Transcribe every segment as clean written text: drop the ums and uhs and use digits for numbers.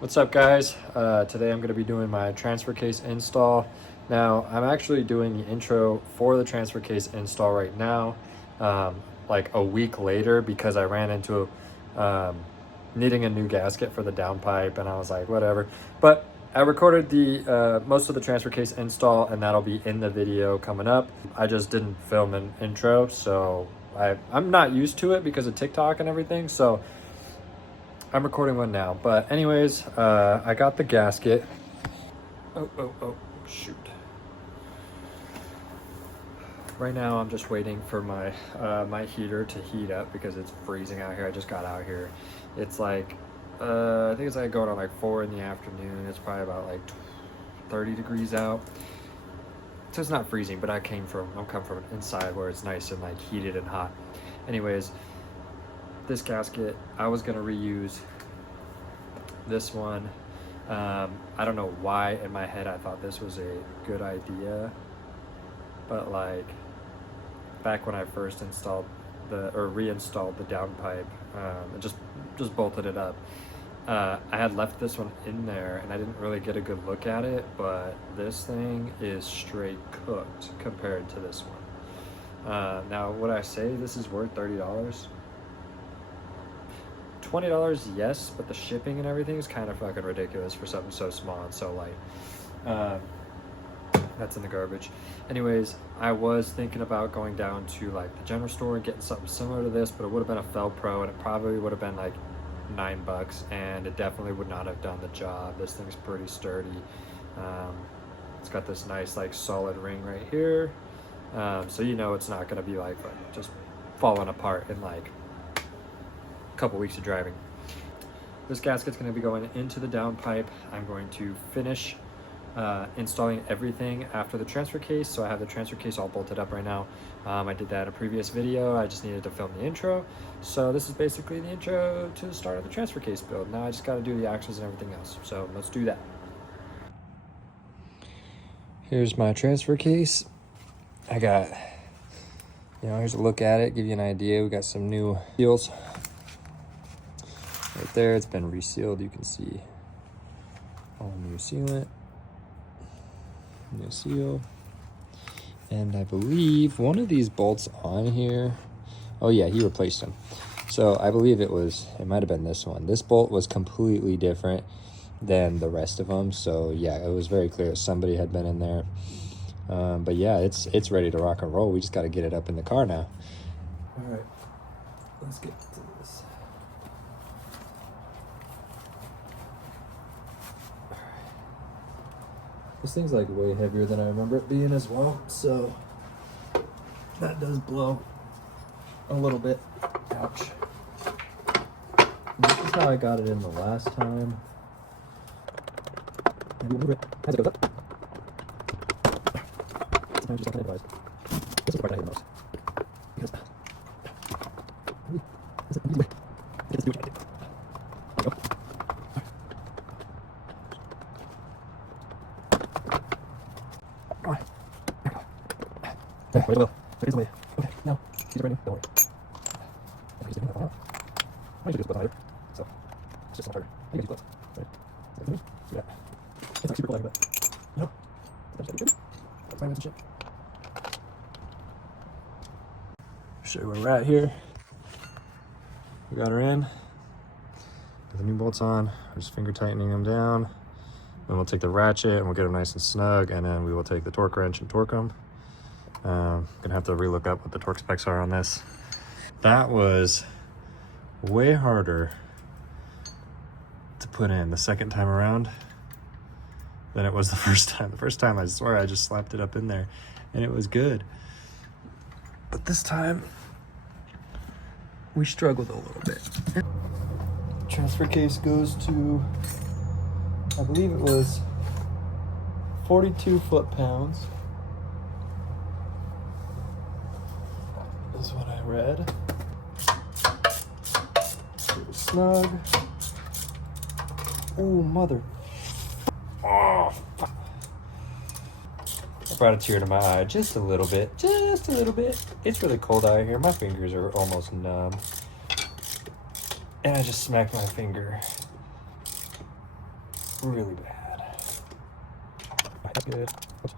What's up, guys? Today I'm going to be doing my transfer case install. Now, I'm actually doing the intro for the transfer case install right now, like a week later, because I ran into needing a new gasket for the downpipe, and I was like, whatever. But I recorded the most of the transfer case install, and that'll be in the video coming up. I just didn't film an intro, so I'm not used to it because of TikTok and everything, so I'm recording one now. But anyways, I got the gasket. Oh, shoot. Right now I'm just waiting for my my heater to heat up because it's freezing out here. I just got out here. It's like, I think it's like going on like 4 in the afternoon. It's probably about like 30 degrees out. So it's not freezing, but I'm coming from inside where it's nice and like heated and hot. Anyways, this gasket, I was gonna reuse this one. I don't know why in my head I thought this was a good idea, but like back when I first reinstalled the downpipe, and just bolted it up. I had left this one in there and I didn't really get a good look at it, but this thing is straight cooked compared to this one. Now, would I say this is worth $30? $20, yes, but the shipping and everything is kind of fucking ridiculous for something so small and so light. That's in the garbage. Anyways, I was thinking about going down to like the general store and getting something similar to this, but it would have been a Fel Pro and it probably would have been like $9, and it definitely would not have done the job. This thing's pretty sturdy. It's got this nice like solid ring right here, so you know it's not going to be like just falling apart in like a couple weeks of driving. This gasket's going to be going into the downpipe. I'm going to finish installing everything after the transfer case. So I have the transfer case all bolted up right now. I did that in a previous video. I just needed to film the intro. So this is basically the intro to the start of the transfer case build. Now I just got to do the axles and everything else. So let's do that. Here's my transfer case. I got, here's a look at it, give you an idea. We got some new seals. Right there, it's been resealed. You can see all new sealant. New seal, and I believe one of these bolts on here, oh yeah, he replaced them. So I believe it might have been this one. This bolt was completely different than the rest of them, so yeah, it was very clear somebody had been in there. But yeah, it's ready to rock and roll. We just got to get it up in the car now. All right, let's get to this. This thing's like way heavier than I remember it being as well, so that does blow a little bit. Ouch. This is how I got it in the last time. Maybe a little bit as it goes up. Sometimes just like I advise. This is the part I hate the most. Because it's an easy way to just do what you gotta do. There you go. Okay, wait a little. There is a way. Okay, now, these are brand new. Don't worry. I'm using that one out. I usually do this with higher, so it's just a little harder. I use gloves, right? So, see that? It's not super cool, but, that's just good. That's my and shit. Show you where we're at here. We got her in. Got the new bolts on. We're just finger tightening them down. Then we'll take the ratchet and we'll get them nice and snug, and then we will take the torque wrench and torque them. Gonna have to relook up what the torque specs are on this. That was way harder to put in the second time around than it was the first time. The first time, I swear, I just slapped it up in there and it was good. But this time, we struggled a little bit. Transfer case goes to, I believe it was 42 foot-pounds. Is what I read. It was snug. Oh, mother. Oh, fuck. I brought a tear to my eye just a little bit. Just a little bit. It's really cold out here. My fingers are almost numb. And I just smacked my finger really bad. That's good. Oops.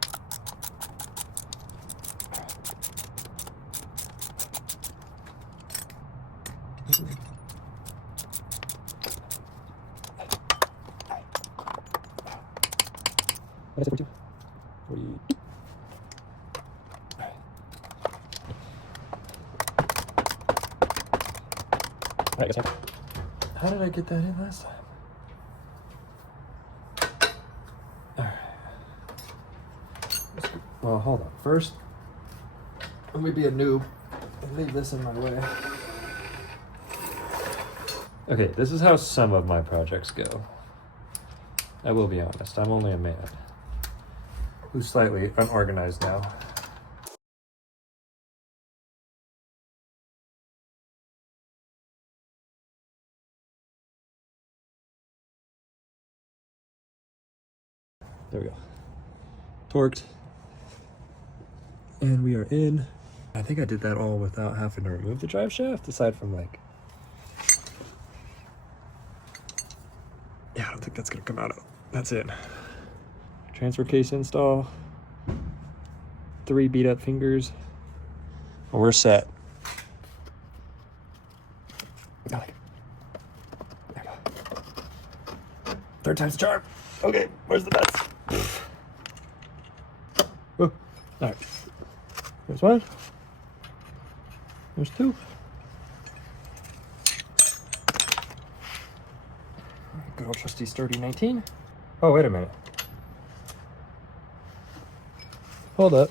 What is it, 42? 40. Alright, guess how did I get that in last time? Alright. Well, hold on. First, let me be a noob and leave this in my way. Okay, this is how some of my projects go. I will be honest, I'm only a man who's slightly unorganized now. There we go. Torqued. And we are in. I think I did that all without having to remove the drive shaft, aside from like... Yeah, I don't think that's gonna come out. That's it. Transfer case install. 3 beat up fingers. And we're set. There we go. 3rd time's the charm. Okay, where's the nuts? Oh, all right. There's 1. There's 2. Good old trusty sturdy 19. Oh, wait a minute. Hold up.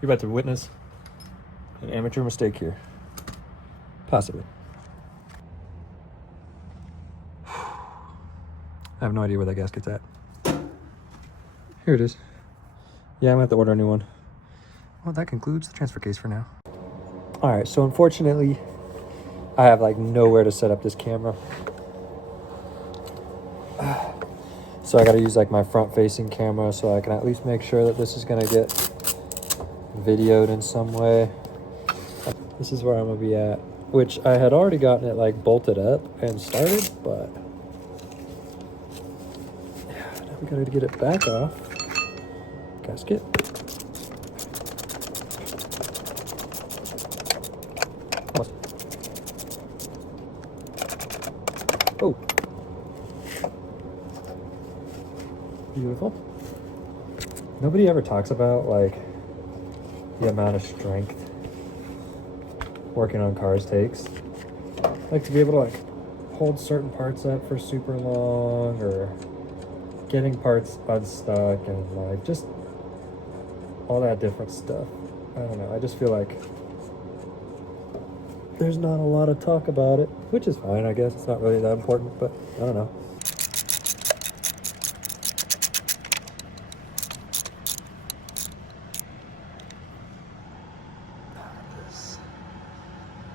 You're about to witness an amateur mistake here. Possibly. I have no idea where that gasket's at. Here it is. Yeah, I'm gonna have to order a new one. Well, that concludes the transfer case for now. All right, so unfortunately, I have like nowhere to set up this camera. So I gotta use like my front facing camera so I can at least make sure that this is gonna get videoed in some way. This is where I'm gonna be at, which I had already gotten it like bolted up and started, but yeah, now we gotta get it back off. Gasket. Oh. Beautiful. Nobody ever talks about like the amount of strength working on cars takes. Like to be able to like hold certain parts up for super long, or getting parts unstuck, and like just all that different stuff. I don't know. I just feel like there's not a lot of talk about it, which is fine, I guess. It's not really that important, but I don't know.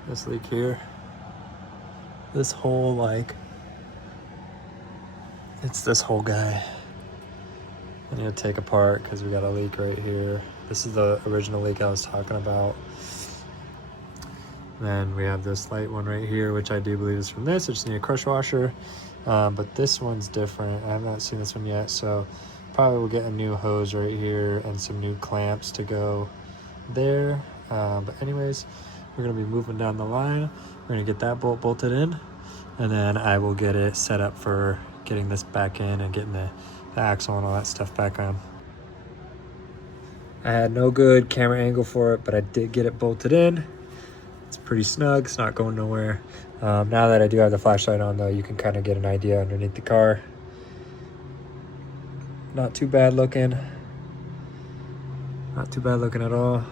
This leak here. This whole like, it's this whole guy. I need to take apart because we got a leak right here. This is the original leak I was talking about. Then we have this light one right here, which I do believe is from this. I just need a crush washer. But this one's different. I have not seen this one yet, so probably we'll get a new hose right here and some new clamps to go there. But anyways, we're gonna be moving down the line. We're gonna get that bolt bolted in, and then I will get it set up for getting this back in and getting the axle and all that stuff back on. I had no good camera angle for it, but I did get it bolted in. It's pretty snug, it's not going nowhere. Now that I do have the flashlight on though, you can kind of get an idea underneath the car. Not too bad looking. Not too bad looking at all.